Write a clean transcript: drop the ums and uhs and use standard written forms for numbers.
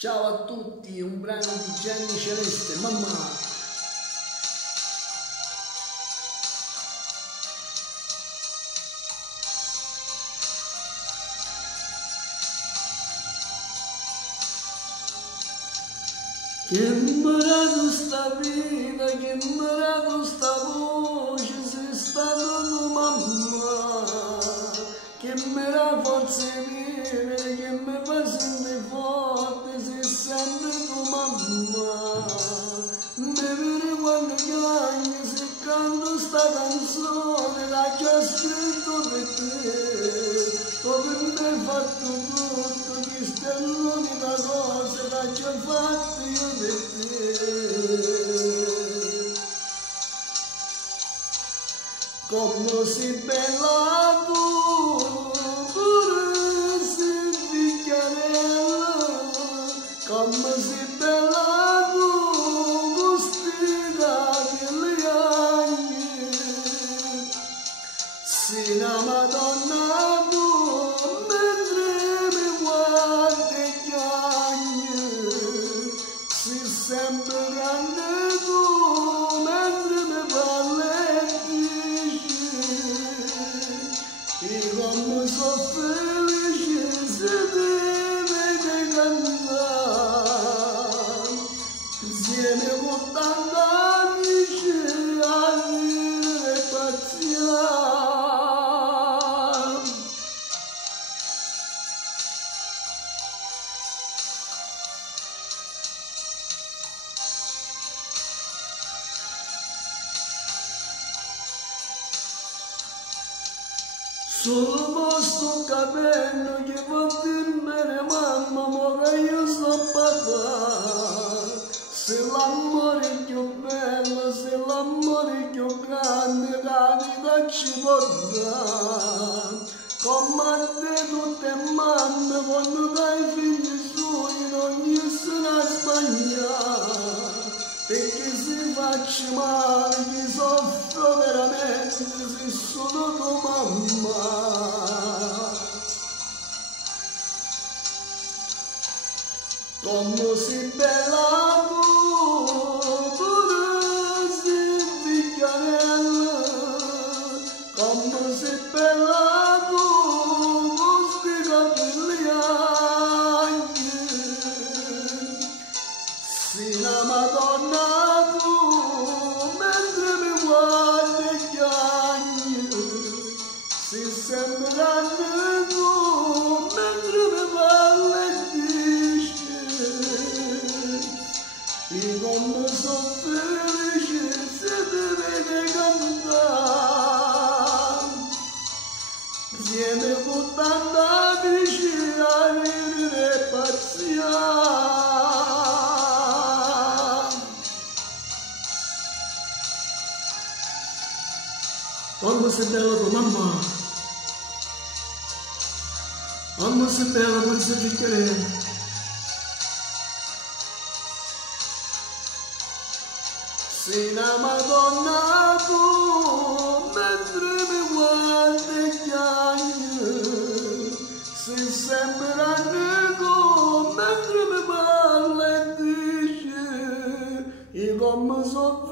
Ciao a tutti, un brano di Gianni Celeste, mamma! Che merato sta vita, che merato sta voce, sei stato tu mamma, che mera forze mie, che mi fa sentire forte, sei sempre tu mamma. Mi viene quando chiami, se canto sta canzone, la già scritto per te, dove mi hai fatto tutto, questa è l'unica cosa che ci ho fatto io per te. Come sei bella tu, pure sei picchiarella, come sei bella tu, questi capelli agni, sei una Madonna tu, mentre mi guardi gli agni, sei sempre grande tu, mentre mi parli e dici, come sono felice se ti vedi cantare, insieme con tanti amici a ridere e pazziare. Sul vostro capello che fa dirmene mamma, mo che io so papà. Se l'amore è più bello, se l'amore è più grande, che la vita ci può dare. Come a te tutte mamme, quando dai figli suoi, non gli se ne sbagliare. Perché se faccio male, chi soffro veramente, se sono tua mamma. Come sei bella tu, pure sei picchiarella, come sei bella tu, con sti capelli anche, sei una Madonna tu, mentre mi guardi gli agni, sei sempre grande tu, mentre mi parli e dici, io come sono felice se ti vedi cantare, insieme con tanti amici a ridere e pazziare. Come sei bella tua mamma, come sei bella per sei piccolina. Sei una Madonna tu, mentre mi guardi gli agni, sei sempre grande tu, mentre mi parli e dici, io come sono